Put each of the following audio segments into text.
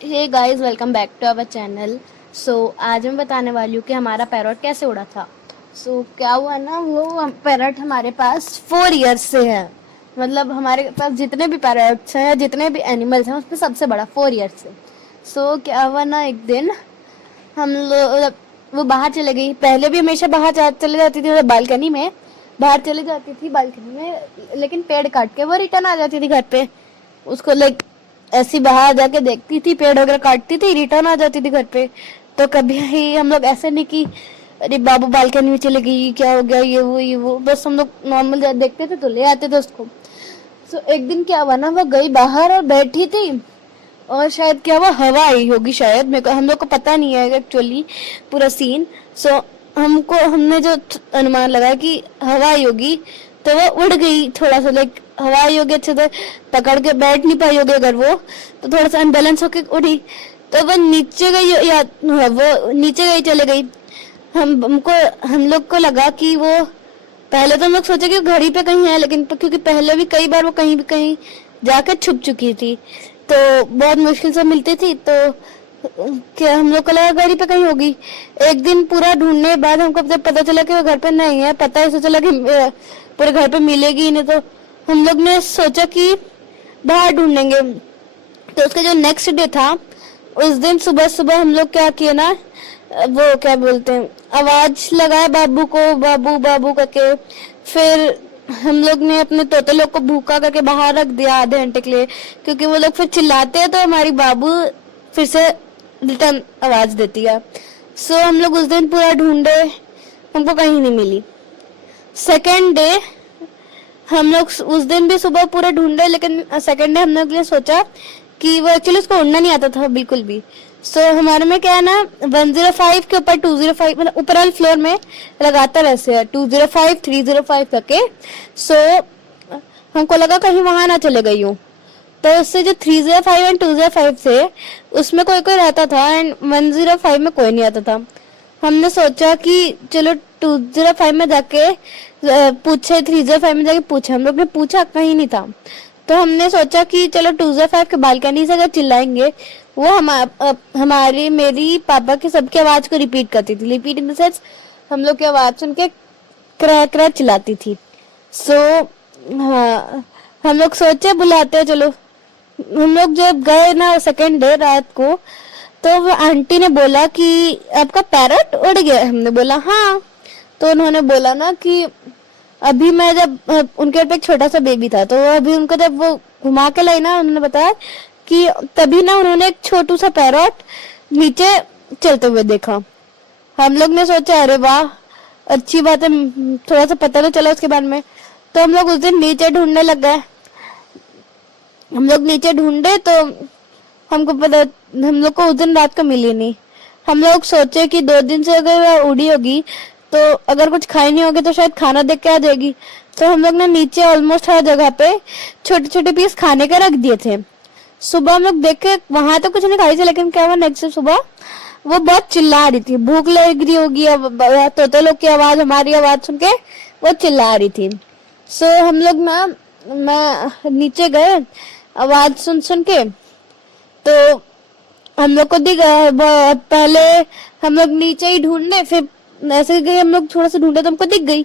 Hey guys, welcome back to our channel. आज मैं बताने वाली हूँ कि हमारा पैरट कैसे उड़ा था। क्या हुआ ना, वो पैरट हमारे पास 4 इयर्स से है। मतलब हमारे पास जितने भी पैरट्स हैं, जितने भी एनिमल्स हैं, उसमें सबसे बड़ा 4 इयर्स से। क्या हुआ ना, एक दिन हम लोग वो बाहर चले गई। पहले भी हमेशा बाहर चले जाती थी, बालकनी में बाहर चली जाती थी बालकनी में, लेकिन पेड़ काट के वो रिटर्न आ जाती थी घर पे। उसको लाइक ऐसी बाहर जाके देखती थी, पेड़ वगैरह काटती थी, रिटर्न आ जाती थी घर पे। तो कभी ही हम लोग ऐसे नहीं कि अरे बाबू बालकनी में चले गई, क्या हो गया, ये वो बस हम लोग नॉर्मल देखते थे तो ले आते थे उसको। एक दिन क्या हुआ ना, वो गई बाहर और बैठी थी, और शायद क्या हुआ, हवा आई होगी शायद, मेरे को हम लोग को पता नहीं है एक्चुअली पूरा सीन। हमने जो अनुमान लगाया कि हवा आई होगी, तो वो उड़ गई थोड़ा सा, लाइक हवा आई होगी अच्छे से पकड़ के बैठ नहीं पाई होगी अगर वो, तो थोड़ा सा अनबैलेंस होके उड़ी, तो वो नीचे गई, या वो नीचे गई, चले गई। हम लोग को लगा कि वो, पहले तो हम लोग सोचे कि वो घड़ी पे कहीं है, लेकिन क्योंकि पहले भी कई बार वो कहीं भी कहीं जाकर छुप चुकी थी, तो बहुत मुश्किल से मिलती थी, तो क्या हम लोग को लगा घड़ी पे कहीं होगी। एक दिन पूरा ढूंढने के बाद हमको जब पता चला कि वो घर पे नहीं है, पता ऐसे चला कि पूरे घर पे मिलेगी ही नहीं, तो हम लोग ने सोचा कि बाहर ढूंढेंगे। तो उसका जो नेक्स्ट डे था, उस दिन सुबह सुबह हम लोग क्या किए ना, वो क्या बोलते हैं, आवाज लगाया बाबू को, बाबू बाबू करके। फिर हम लोग ने अपने तोते लोग को भूखा करके बाहर रख दिया आधे घंटे के लिए, क्योंकि वो लोग फिर चिल्लाते हैं तो हमारी बाबू फिर से रिटर्न आवाज देती है। हम लोग उस दिन पूरा ढूंढे, हमको कहीं नहीं मिली। सेकेंड डे हम लोग उस दिन भी सुबह पूरा ढूंढे, लेकिन सेकेंड डे हम लोग ने सोचा कि वो एक्चुअली उसको उड़ना नहीं आता था बिल्कुल भी। हमारे में क्या है ना, 105 के ऊपर 205, मतलब ऊपर वाले फ्लोर में लगातार ऐसे है 205 305 करके। हमको लगा कहीं वहां ना चले गई हूँ, तो उससे जो 305 एंड 205 से उसमें कोई कोई रहता था, एंड 105 में कोई नहीं आता था। हमने सोचा कि चलो 205 में जाके पूछे, 305 में जाके पूछे। हम लोग ने पूछा, कहीं नहीं था। तो हमने सोचा कि चलो 205 के बालकनी से अगर चिल्लाएंगे, वो हमारी मेरी पापा की सबकी आवाज को रिपीट करती थी। रिपीट इन द सेंस हम लोग की आवाज सुन के क्रैक क्रैक चिल्लाती थी। हाँ, हम लोग सोचे बुलाते हैं, चलो। हम लोग जब गए ना सेकेंड डे रात को, तो वो आंटी ने बोला कि आपका पैरट उड़ गया। हमने बोला हाँ। तो उन्होंने बोला ना कि अभी मैं जब उनके पे एक छोटा सा बेबी था, तो अभी उनको जब वो घुमा के लाई ना, उन्होंने बताया कि तभी ना उन्होंने एक छोटू सा पैरट नीचे चलते हुए देखा। हम लोग ने सोचा अरे वाह, अच्छी बात है, थोड़ा सा पता तो चला उसके बारे में। तो हम लोग उस दिन नीचे ढूंढने लग गए। हम लोग नीचे ढूंढे तो हमको पता, हम लोग को उस दिन रात को मिली नहीं। हम लोग सोचे कि 2 दिन से अगर वह उड़ी होगी, तो अगर कुछ खाई नहीं होगी तो शायद खाना देख के आ जाएगी। तो हम लोग ने नीचे ऑलमोस्ट हर जगह पे छोटे छोटे पीस खाने के रख दिए थे। सुबह हम लोग देखे, वहां तो कुछ नहीं खाई थी, लेकिन क्या हुआ नेक्स्ट सुबह वो बहुत चिल्ला रही थी, भूख लग रही होगी, तोते लोग की आवाज, हमारी आवाज सुन के वो चिल्ला रही थी। हम लोग ना, मैं नीचे गए आवाज सुन सुन के, तो हम लोग को दिख, पहले हम लोग नीचे ही ढूंढने, फिर ऐसे गए हम लोग, थोड़ा सा ढूंढे तो हमको दिख गई।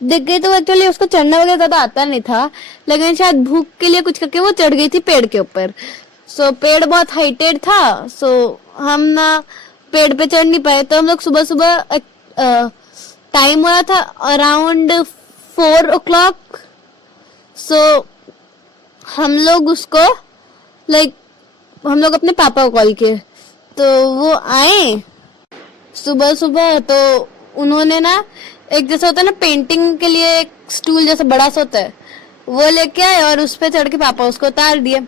तो एक्चुअली उसको चढ़ना वगैरह ज्यादा आता नहीं था, लेकिन शायद भूख के लिए कुछ करके वो चढ़ गई थी पेड़ के ऊपर। पेड़ बहुत हाइटेड था, हम ना पेड़ पे चढ़ नहीं पाए। तो हम लोग सुबह सुबह, टाइम हुआ था अराउंड 4 o'clock। हम लोग उसको लाइक हम लोग अपने पापा को कॉल किए, तो वो आए सुबह सुबह। तो उन्होंने ना, एक जैसा होता है ना पेंटिंग के लिए एक स्टूल जैसा बड़ा सा होता है, वो लेके आए और उस पे चढ़ के पापा उसको उतार दिए।